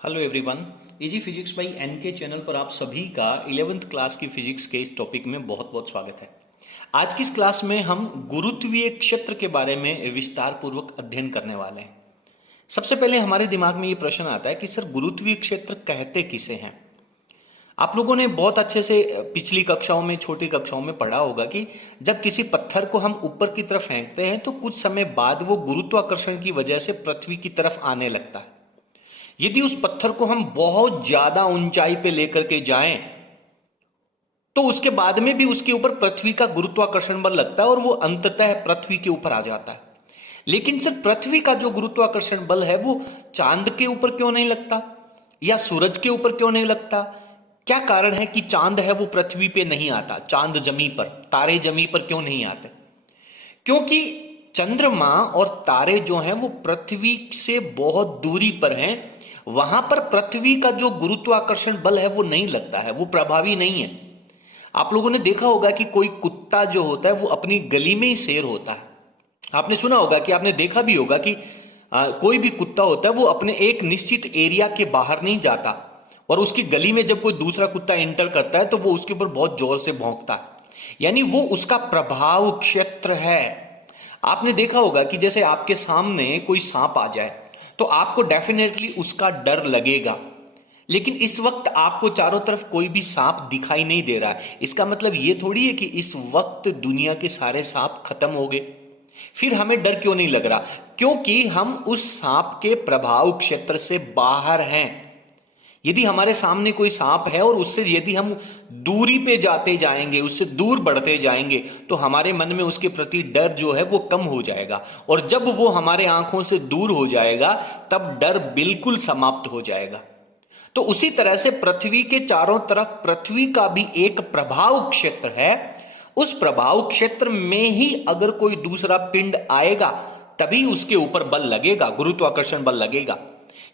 Hello everyone. Easy physics by NK channel पर आप सभी का 11th क्लास की फिजिक्स के इस टॉपिक में बहुत बहुत स्वागत है। आज की इस क्लास में हम गुरुत्वीय क्षेत्र के बारे में विस्तार पूर्वक अध्ययन करने वाले हैं। सबसे पहले हमारे दिमाग में ये प्रश्न आता है कि सर गुरुत्वीय क्षेत्र कहते किसे हैं। आप लोगों ने बहुत अच्छे से पिछली कक्षाओं में, छोटी कक्षाओं में पढ़ा होगा कि जब किसी पत्थर को हम ऊपर की तरफ फेंकते हैं तो कुछ समय बाद वो गुरुत्वाकर्षण की वजह से पृथ्वी की तरफ आने लगता है। यदि उस पत्थर को हम बहुत ज्यादा ऊंचाई पे लेकर के जाएं तो उसके बाद में भी उसके ऊपर पृथ्वी का गुरुत्वाकर्षण बल लगता है और वो अंततः पृथ्वी के ऊपर आ जाता है। लेकिन सर पृथ्वी का जो गुरुत्वाकर्षण बल है वो चांद के ऊपर क्यों नहीं लगता या सूरज के ऊपर क्यों नहीं लगता? क्या कारण है कि चांद है वो पृथ्वी पे नहीं आता, चांद जमी पर, तारे जमी पर क्यों नहीं आते? क्योंकि चंद्रमा और तारे जो हैं वो पृथ्वी से बहुत दूरी पर हैं। वहां पर पृथ्वी का जो गुरुत्वाकर्षण बल है वो नहीं लगता है, वो प्रभावी नहीं है। आप लोगों ने देखा होगा कि कोई कुत्ता जो होता है वो अपनी गली में ही शेर होता है। आपने सुना होगा कि आपने देखा भी होगा कि कोई भी कुत्ता होता है वो अपने एक निश्चित एरिया के बाहर नहीं जाता और उसकी गली में जब कोई दूसरा कुत्ता एंटर करता है तो वो उसके ऊपर बहुत जोर से भौंकता है, यानी वो उसका प्रभाव क्षेत्र है। आपने देखा होगा कि जैसे आपके सामने कोई सांप आ जाए तो आपको डेफिनेटली उसका डर लगेगा, लेकिन इस वक्त आपको चारों तरफ कोई भी सांप दिखाई नहीं दे रहा है। इसका मतलब ये थोड़ी है कि इस वक्त दुनिया के सारे सांप खत्म हो गए। फिर हमें डर क्यों नहीं लग रहा? क्योंकि हम उस सांप के प्रभाव क्षेत्र से बाहर हैं। यदि हमारे सामने कोई सांप है और उससे यदि हम दूरी पे जाते जाएंगे, उससे दूर बढ़ते जाएंगे, तो हमारे मन में उसके प्रति डर जो है वो कम हो जाएगा और जब वो हमारे आंखों से दूर हो जाएगा तब डर बिल्कुल समाप्त हो जाएगा। तो उसी तरह से पृथ्वी के चारों तरफ पृथ्वी का भी एक प्रभाव क्षेत्र है। उस प्रभाव क्षेत्र में ही अगर कोई दूसरा पिंड आएगा तभी उसके ऊपर बल लगेगा, गुरुत्वाकर्षण बल लगेगा।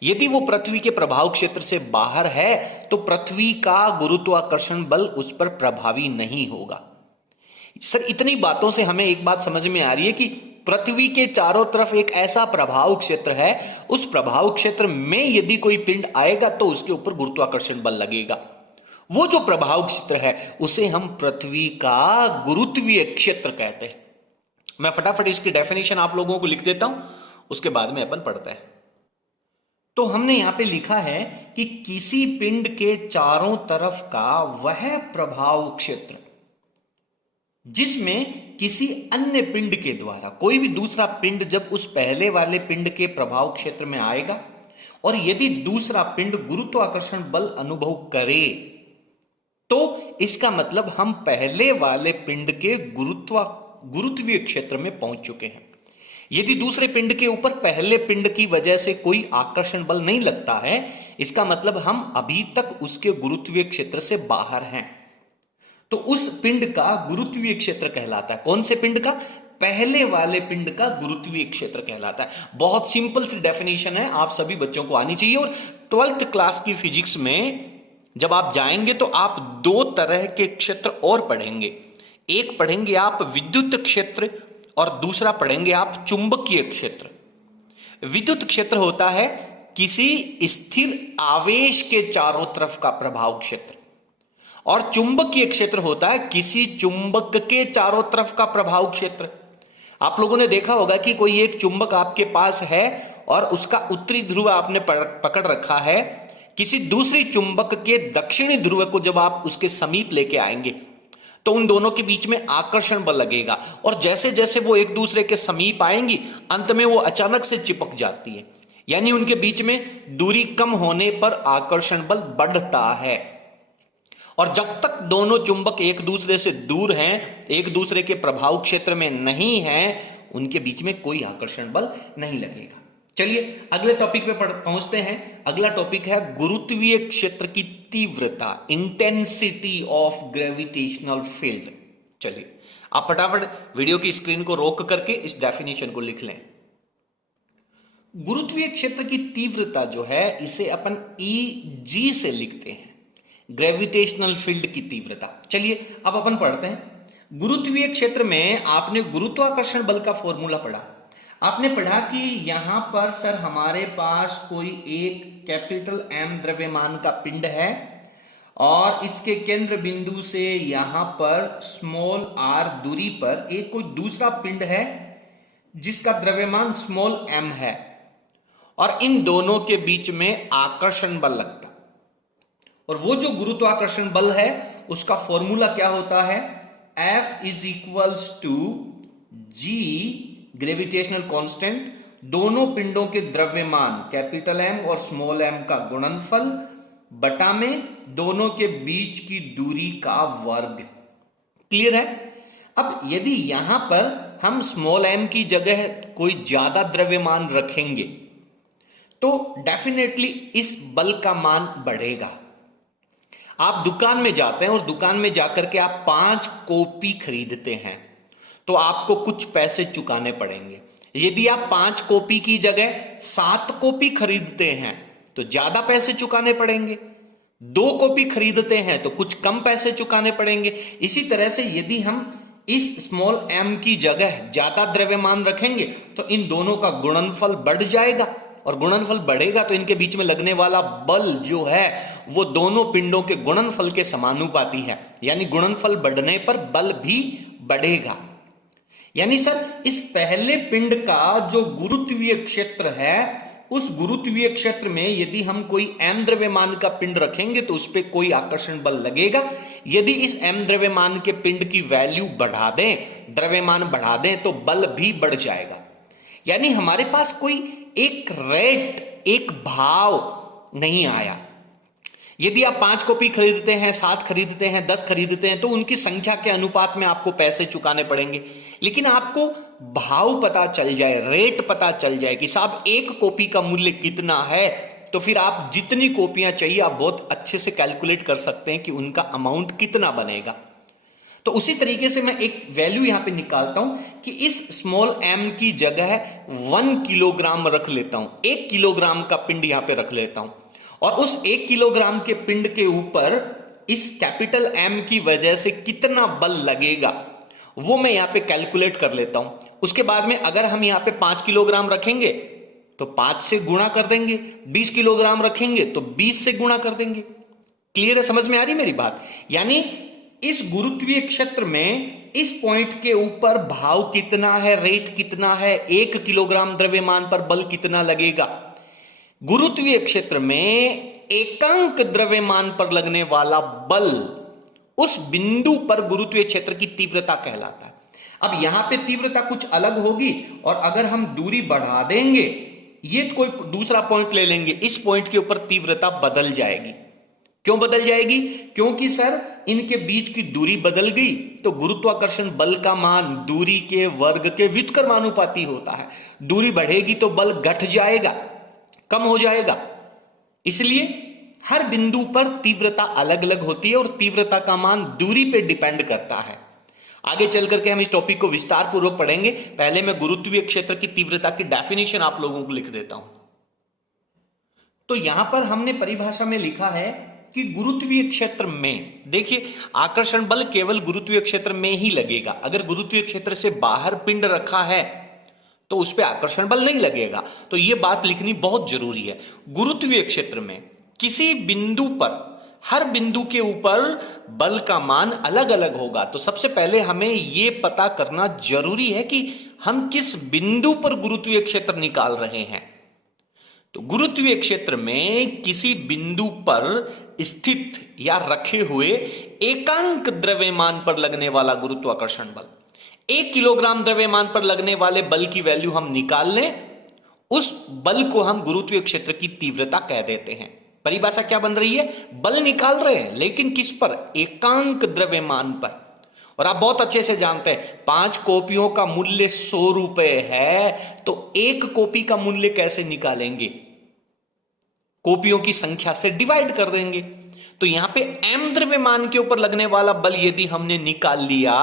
यदि वो पृथ्वी के प्रभाव क्षेत्र से बाहर है तो पृथ्वी का गुरुत्वाकर्षण बल उस पर प्रभावी नहीं होगा। सर इतनी बातों से हमें एक बात समझ में आ रही है कि पृथ्वी के चारों तरफ एक ऐसा प्रभाव क्षेत्र है, उस प्रभाव क्षेत्र में यदि कोई पिंड आएगा तो उसके ऊपर गुरुत्वाकर्षण बल लगेगा। वो जो प्रभाव क्षेत्र है उसे हम पृथ्वी का गुरुत्वीय क्षेत्र कहते हैं। मैं फटाफट इसकी डेफिनेशन आप लोगों को लिख देता हूं, उसके बाद में अपन पढ़ते हैं। तो हमने यहां पे लिखा है कि किसी पिंड के चारों तरफ का वह प्रभाव क्षेत्र जिसमें किसी अन्य पिंड के द्वारा कोई भी दूसरा पिंड जब उस पहले वाले पिंड के प्रभाव क्षेत्र में आएगा और यदि दूसरा पिंड गुरुत्वाकर्षण बल अनुभव करे तो इसका मतलब हम पहले वाले पिंड के गुरुत्वीय क्षेत्र में पहुंच चुके हैं। यदि दूसरे पिंड के ऊपर पहले पिंड की वजह से कोई आकर्षण बल नहीं लगता है, इसका मतलब हम अभी तक उसके गुरुत्वीय क्षेत्र से बाहर हैं। तो उस पिंड का गुरुत्वीय क्षेत्र कहलाता है। कौन से पिंड का? पहले वाले पिंड का गुरुत्वीय क्षेत्र कहलाता है। बहुत सिंपल सी डेफिनेशन है, आप सभी बच्चों को आनी चाहिए। और 12th क्लास की फिजिक्स में जब आप जाएंगे तो आप दो तरह के क्षेत्र और पढ़ेंगे। एक पढ़ेंगे आप विद्युत क्षेत्र और दूसरा पढ़ेंगे आप चुंबकीय क्षेत्र। विद्युत क्षेत्र होता है किसी स्थिर आवेश के चारों तरफ का प्रभाव क्षेत्र और चुंबकीय क्षेत्र होता है किसी चुंबक के चारों तरफ का प्रभाव क्षेत्र। आप लोगों ने देखा होगा कि कोई एक चुंबक आपके पास है और उसका उत्तरी ध्रुव आपने पकड़ रखा है। किसी दूसरी चुंबक के दक्षिणी ध्रुव को जब आप उसके समीप लेके आएंगे तो उन दोनों के बीच में आकर्षण बल लगेगा और जैसे जैसे वो एक दूसरे के समीप आएंगी अंत में वो अचानक से चिपक जाती है, यानी उनके बीच में दूरी कम होने पर आकर्षण बल बढ़ता है। और जब तक दोनों चुंबक एक दूसरे से दूर हैं, एक दूसरे के प्रभाव क्षेत्र में नहीं हैं, उनके बीच में कोई आकर्षण बल नहीं लगेगा। चलिए अगले टॉपिक पे पहुंचते हैं। अगला टॉपिक है गुरुत्वीय क्षेत्र की तीव्रता, इंटेंसिटी ऑफ ग्रेविटेशनल फील्ड। चलिए आप फटाफट वीडियो की स्क्रीन को रोक करके इस डेफिनेशन को लिख लें। गुरुत्वीय क्षेत्र की तीव्रता जो है इसे अपन Eg से लिखते हैं, ग्रेविटेशनल फील्ड की तीव्रता। चलिए अब अपन पढ़ते हैं। गुरुत्वीय क्षेत्र में आपने गुरुत्वाकर्षण बल का फॉर्मूला पढ़ा। आपने पढ़ा कि यहां पर सर हमारे पास कोई एक कैपिटल M द्रव्यमान का पिंड है और इसके केंद्र बिंदु से यहां पर स्मॉल r दूरी पर एक कोई दूसरा पिंड है जिसका द्रव्यमान स्मॉल m है और इन दोनों के बीच में आकर्षण बल लगता है। और वो जो गुरुत्वाकर्षण बल है उसका फॉर्मूला क्या होता है, F is equals to G gravitational constant, दोनों पिंडों के द्रव्यमान कैपिटल M और स्मॉल m का गुणनफल बटा में दोनों के बीच की दूरी का वर्ग। क्लियर है। अब यदि यहां पर हम स्मॉल m की जगह कोई ज्यादा द्रव्यमान रखेंगे तो डेफिनेटली इस बल का मान बढ़ेगा। आप दुकान में जाते हैं और दुकान में जाकर के आप 5 कॉपी खरीदते हैं तो आपको कुछ पैसे चुकाने पड़ेंगे। यदि आप 5 कॉपी की जगह 7 कॉपी खरीदते हैं तो ज्यादा पैसे चुकाने पड़ेंगे। 2 कॉपी खरीदते हैं तो कुछ कम पैसे चुकाने पड़ेंगे। इसी तरह से यदि हम इस स्मॉल m की जगह ज्यादा द्रव्यमान रखेंगे तो इन दोनों का गुणनफल बढ़ जाएगा और गुणनफल बढ़ेगा तो इनके बीच में लगने वाला बल जो है वो दोनों पिंडों के गुणनफल के समानुपाती है, यानी गुणनफल बढ़ने पर बल भी बढ़ेगा। यानी सर इस पहले पिंड का जो गुरुत्वीय क्षेत्र है उस गुरुत्वीय क्षेत्र में यदि हम कोई m द्रव्यमान का पिंड रखेंगे तो उस पर कोई आकर्षण बल लगेगा। यदि इस m द्रव्यमान के पिंड की वैल्यू बढ़ा दें, द्रव्यमान बढ़ा दें तो बल भी बढ़ जाएगा। यानी हमारे पास कोई एक रेट, एक भाव नहीं आया। यदि आप 5 कॉपी खरीदते हैं, 7 खरीदते हैं, 10 खरीदते हैं तो उनकी संख्या के अनुपात में आपको पैसे चुकाने पड़ेंगे। लेकिन आपको भाव पता चल जाए, रेट पता चल जाए कि साहब एक कॉपी का मूल्य कितना है, तो फिर आप जितनी कॉपियां चाहिए आप बहुत अच्छे से कैलकुलेट कर सकते हैं कि उनका अमाउंट कितना बनेगा। तो उसी तरीके से मैं एक वैल्यू यहां पे निकालता हूं कि इस स्मॉल m की जगह 1 किलोग्राम रख लेता हूं, 1 किलोग्राम का पिंड यहां पे रख लेता हूं और उस 1 किलोग्राम के पिंड के ऊपर इस कैपिटल M की वजह से कितना बल लगेगा वो मैं यहां पे कैलकुलेट कर लेता हूं। उसके बाद में अगर हम यहां पे 5 किलोग्राम रखेंगे तो 5 से गुणा कर देंगे, 20 किलोग्राम रखेंगे तो 20 से गुणा कर देंगे। क्लियर है, समझ में आ रही मेरी बात। यानी इस गुरुत्वीय क्षेत्र में इस पॉइंट के ऊपर भाव कितना है, रेट कितना है, 1 किलोग्राम द्रव्यमान पर बल कितना लगेगा। गुरुत्वीय क्षेत्र में एकांक द्रव्यमान पर लगने वाला बल उस बिंदु पर गुरुत्वीय क्षेत्र की तीव्रता कहलाता है। अब यहां पे तीव्रता कुछ अलग होगी और अगर हम दूरी बढ़ा देंगे, ये कोई दूसरा पॉइंट ले लेंगे, इस पॉइंट के ऊपर तीव्रता बदल जाएगी। क्यों बदल जाएगी? क्योंकि सर इनके बीच की दूरी बदल गई तो गुरुत्वाकर्षण बल का मान दूरी के वर्ग के व्युत्क्रमानुपाती होता है। दूरी बढ़ेगी तो बल घट जाएगा, कम हो जाएगा। इसलिए हर बिंदु पर तीव्रता अलग अलग होती है और तीव्रता का मान दूरी पे डिपेंड करता है। आगे चल करके हम इस टॉपिक को विस्तार पूर्वक पढ़ेंगे। पहले मैं गुरुत्वीय क्षेत्र की तीव्रता की डेफिनेशन आप लोगों को लिख देता हूं। तो यहां पर हमने परिभाषा में लिखा है कि गुरुत्वीय क्षेत्र में, देखिए आकर्षण बल केवल गुरुत्वीय क्षेत्र में ही लगेगा। अगर गुरुत्वीय क्षेत्र से बाहर पिंड रखा है तो उस पर आकर्षण बल नहीं लगेगा। तो यह बात लिखनी बहुत जरूरी है। गुरुत्वीय क्षेत्र में किसी बिंदु पर, हर बिंदु के ऊपर बल का मान अलग अलग होगा। तो सबसे पहले हमें यह पता करना जरूरी है कि हम किस बिंदु पर गुरुत्वीय क्षेत्र निकाल रहे हैं। तो गुरुत्वीय क्षेत्र में किसी बिंदु पर स्थित या रखे हुए एकांक द्रव्यमान पर लगने वाला गुरुत्वाकर्षण बल, 1 किलोग्राम द्रव्यमान पर लगने वाले बल की वैल्यू हम निकाल लें, उस बल को हम गुरुत्वीय क्षेत्र की तीव्रता कह देते हैं। परिभाषा क्या बन रही है? बल निकाल रहे हैं लेकिन किस पर? एकांक द्रव्यमान पर। और आप बहुत अच्छे से जानते हैं 5 कॉपियों का मूल्य 100 रुपए है तो 1 कॉपी का मूल्य कैसे निकालेंगे? कॉपियों की संख्या से डिवाइड कर देंगे। तो यहां पे m द्रव्यमान के ऊपर लगने वाला बल यदि हमने निकाल लिया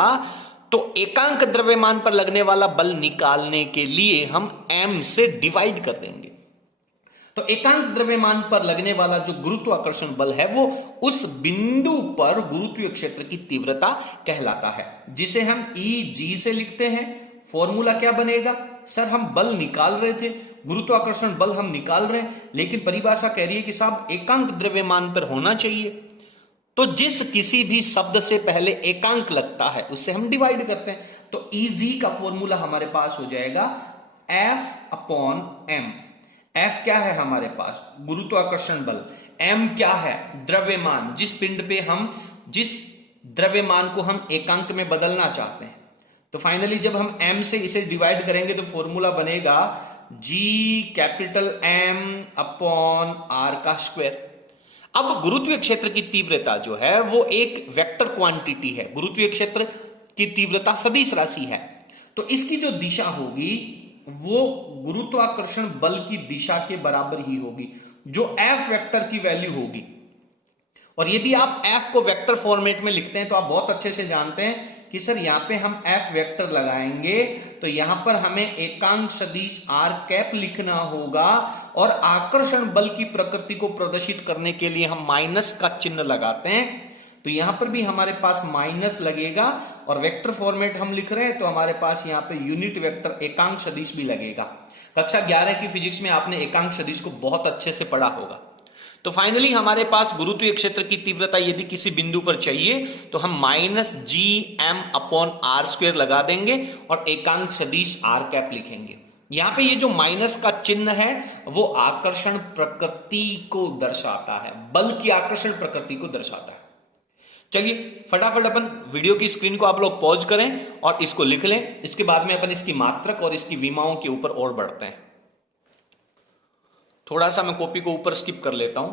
तो एकांक द्रव्यमान पर लगने वाला बल निकालने के लिए हम m से डिवाइड कर देंगे। तो एकांक द्रव्यमान पर लगने वाला जो गुरुत्वाकर्षण बल है वो उस बिंदु पर गुरुत्वीय क्षेत्र की तीव्रता कहलाता है, जिसे हम Eg से लिखते हैं। फॉर्मूला क्या बनेगा? सर हम बल निकाल रहे थे, गुरुत्वाकर्षण बल हम निकाल रहे हैं, लेकिन परिभाषा कह रही है कि साहब एकांक द्रव्यमान पर होना चाहिए। तो जिस किसी भी शब्द से पहले एकांक लगता है उससे हम डिवाइड करते हैं। तो ईजी का फॉर्मूला हमारे पास हो जाएगा F अपॉन m। F क्या है हमारे पास? गुरुत्वाकर्षण बल। m क्या है? द्रव्यमान, जिस पिंड पे हम जिस द्रव्यमान को हम एकांक में बदलना चाहते हैं। तो फाइनली जब हम m से इसे डिवाइड करेंगे तो फॉर्मूला बनेगा G capital M upon R का स्क्वायर। अब गुरुत्वीय क्षेत्र की तीव्रता जो है वो एक वेक्टर क्वांटिटी है, गुरुत्वीय क्षेत्र की तीव्रता सदिश राशि है। तो इसकी जो दिशा होगी वो गुरुत्वाकर्षण बल की दिशा के बराबर ही होगी, जो F वेक्टर की वैल्यू होगी। और यदि आप F को वेक्टर फॉर्मेट में लिखते हैं तो आप बहुत अच्छे से जानते हैं कि सर यहां पे हम F वेक्टर लगाएंगे तो यहां पर हमें एकांक सदिश R कैप लिखना होगा, और आकर्षण बल की प्रकृति को प्रदर्शित करने के लिए हम माइनस का चिन्ह लगाते हैं। तो यहां पर भी हमारे पास माइनस लगेगा, और वेक्टर फॉर्मेट हम लिख रहे हैं तो हमारे पास यहां पे यूनिट वेक्टर एकांक सदिश भी लगेगा। कक्षा 11 की फिजिक्स में आपने एकांक सदिश को बहुत अच्छे से पढ़ा होगा। तो फाइनली हमारे पास गुरुत्वीय क्षेत्र की तीव्रता यदि किसी बिंदु पर चाहिए तो हम minus G M upon R square लगा देंगे और एकांक सदिश आर कैप लिखेंगे। यहां पे ये जो माइनस का चिन्ह है वो आकर्षण प्रकृति को दर्शाता है, बल की आकर्षण प्रकृति को दर्शाता है। चलिए फटाफट अपन वीडियो की स्क्रीन को आप लोग पॉज करें और इसको लिख लें। इसके बाद में अपन इसकी मात्रक और इसकी विमाओं के ऊपर और बढ़ते हैं। थोड़ा सा मैं कॉपी को ऊपर स्किप कर लेता हूं।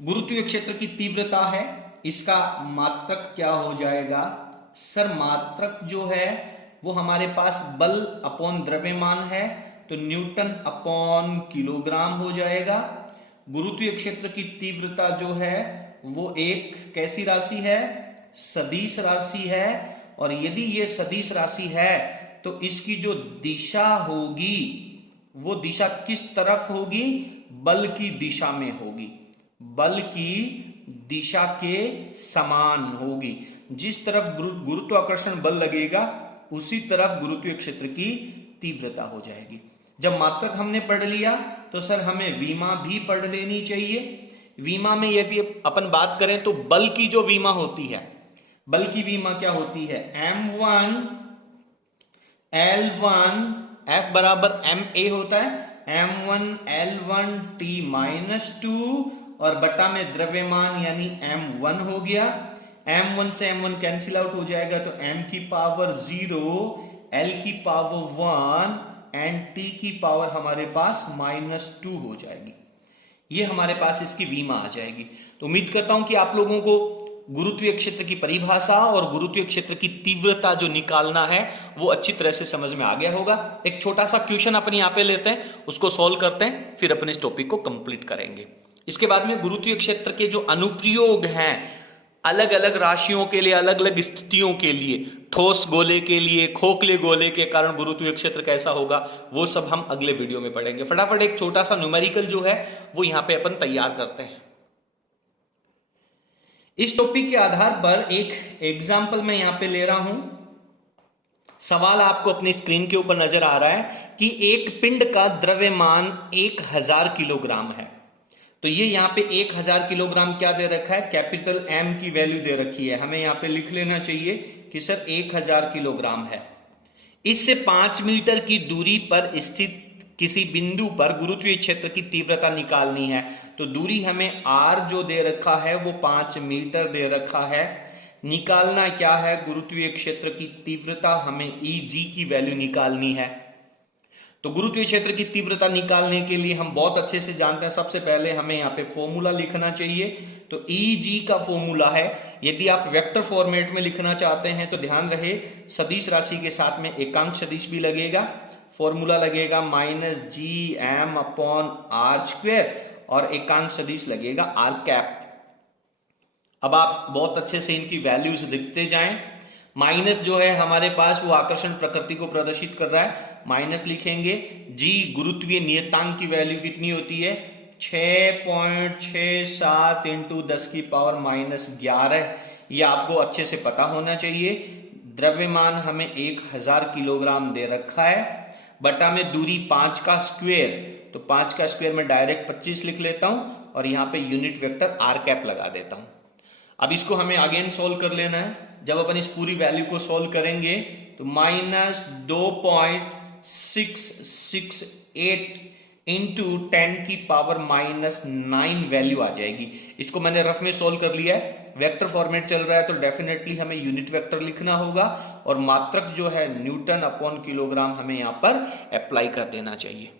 गुरुत्वीय क्षेत्र की तीव्रता है, इसका मात्रक क्या हो जाएगा? सर मात्रक जो है वो हमारे पास बल अपॉन द्रव्यमान है, तो न्यूटन अपॉन किलोग्राम हो जाएगा। गुरुत्वीय क्षेत्र की तीव्रता जो है वो एक कैसी राशि है? सदिश राशि है। और यदि ये सदिश राशि है तो इसकी जो दिशा होगी वो दिशा किस तरफ होगी? बल की दिशा में होगी, बल की दिशा के समान होगी। जिस तरफ गुरुत्वाकर्षण बल लगेगा उसी तरफ गुरुत्वीय क्षेत्र की तीव्रता हो जाएगी। जब मात्रक हमने पढ़ लिया तो सर हमें विमा भी पढ़ लेनी चाहिए। विमा में यदि अपन बात करें तो बल की जो विमा होती है, बल की विमा क्या होती है? m1 l1 F बराबर ma होता है, m1 l1 t माइनस 2 और बटा में द्रव्यमान यानी m1 हो गया। m1 से m1 कैंसिल आउट हो जाएगा तो m की पावर 0, l की पावर 1 एंड t की पावर हमारे पास -2 हो जाएगी। ये हमारे पास इसकी विमा आ जाएगी। तो उम्मीद करता हूं कि आप लोगों को गुरुत्वीय क्षेत्र की परिभाषा और गुरुत्वीय क्षेत्र की तीव्रता जो निकालना है वो अच्छी तरह से समझ में आ गया होगा। एक छोटा सा क्वेश्चन अपन यहाँ पे लेते हैं, उसको सॉल्व करते हैं, फिर अपन इस टॉपिक को कंप्लीट करेंगे। इसके बाद में गुरुत्वीय क्षेत्र के जो अनुप्रयोग हैं अलग अलग राशियों के लिए, अलग अलग स्थितियों के लिए, ठोस गोले के लिए, खोखले गोले के कारण गुरुत्वीय क्षेत्र कैसा होगा, वो सब हम अगले वीडियो में पढ़ेंगे। फटाफट एक छोटा सा न्यूमेरिकल जो है वो यहां पे अपन तैयार करते हैं। इस टॉपिक के आधार पर एक एग्जाम्पल मैं यहां पे ले रहा हूं। सवाल आपको अपनी स्क्रीन के ऊपर नजर आ रहा है कि एक पिंड का द्रव्यमान 1000 किलोग्राम है। तो ये यहां पे 1000 किलोग्राम क्या दे रखा है? कैपिटल M की वैल्यू दे रखी है। हमें यहां पे लिख लेना चाहिए कि सर 1000 किलोग्राम है। इससे 5 मीटर की दूरी पर स्थित किसी बिंदु पर गुरुत्वीय क्षेत्र की तीव्रता निकालनी है। तो दूरी हमें R जो दे रखा है वो 5 मीटर दे रखा है। निकालना क्या है? गुरुत्वीय क्षेत्र की तीव्रता, हमें Eg की वैल्यू निकालनी है। तो गुरुत्वीय क्षेत्र की तीव्रता निकालने के लिए हम बहुत अच्छे से जानते हैं, सबसे पहले हमें यहाँ पे फॉर्मूला लिखना चाहिए। तो Eg का फॉर्मूला है, यदि आप वेक्टर फॉर्मेट में लिखना चाहते हैं तो ध्यान रहे सदिश राशि के साथ में एकांक सदिश भी लगेगा। फॉर्मूला लगेगा -gm अपॉन आर स्क्वायर और एकांक सदिश लगेगा आर कैप। अब आप बहुत अच्छे से इनकी वैल्यूज लिखते जाएं। माइनस जो है हमारे पास वो आकर्षण प्रकृति को प्रदर्शित कर रहा है, माइनस लिखेंगे। जी गुरुत्वीय नियतांक की वैल्यू कितनी होती है? 6.67 इंटू 10 की पावर -11। ये आपको अच्छे से पता होना चाहिए। द्रव्यमान हमें 1000 किलोग्राम दे रखा है। बटा में दूरी 5 का स्क्वायर, तो 5 का स्क्वायर में डायरेक्ट 25 लिख लेता हूं और यहां पे यूनिट वेक्टर आर कैप लगा देता हूं। अब इसको हमें अगेन सोल्व कर लेना है। जब अपन इस पूरी वैल्यू को सोल्व करेंगे तो -2.668 इंटू 10 की पावर -9 वैल्यू आ जाएगी। इसको मैंने रफ में सोल्व कर लिया है, वेक्टर फॉर्मेट चल रहा है तो डेफिनेटली हमें यूनिट वेक्टर लिखना होगा और मात्रक जो है न्यूटन अपॉन किलोग्राम हमें यहां पर अप्लाई कर देना चाहिए।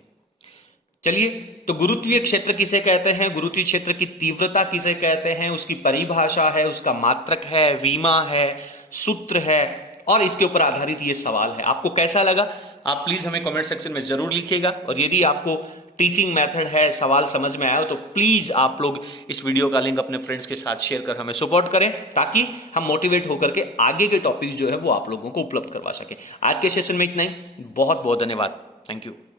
चलिए, तो गुरुत्वीय क्षेत्र किसे कहते हैं, गुरुत्वीय क्षेत्र की तीव्रता किसे कहते हैं, उसकी परिभाषा है, उसका मात्रक है, विमा है, सूत्र है और इसके ऊपर आधारित ये सवाल है। आपको कैसा लगा आप प्लीज हमें कमेंट सेक्शन में जरूर लिखिएगा और यदि आपको टीचिंग मेथड है, सवाल समझ में आया तो प्लीज आप लोग इस वीडियो का लिंक अपने फ्रेंड्स के साथ शेयर कर हमें सपोर्ट करें ताकि हम मोटिवेट होकर के आगे के टॉपिक जो है वो आप लोगों को उपलब्ध करवा सके। आज के सेशन में इतना ही, बहुत बहुत धन्यवाद। Thank you.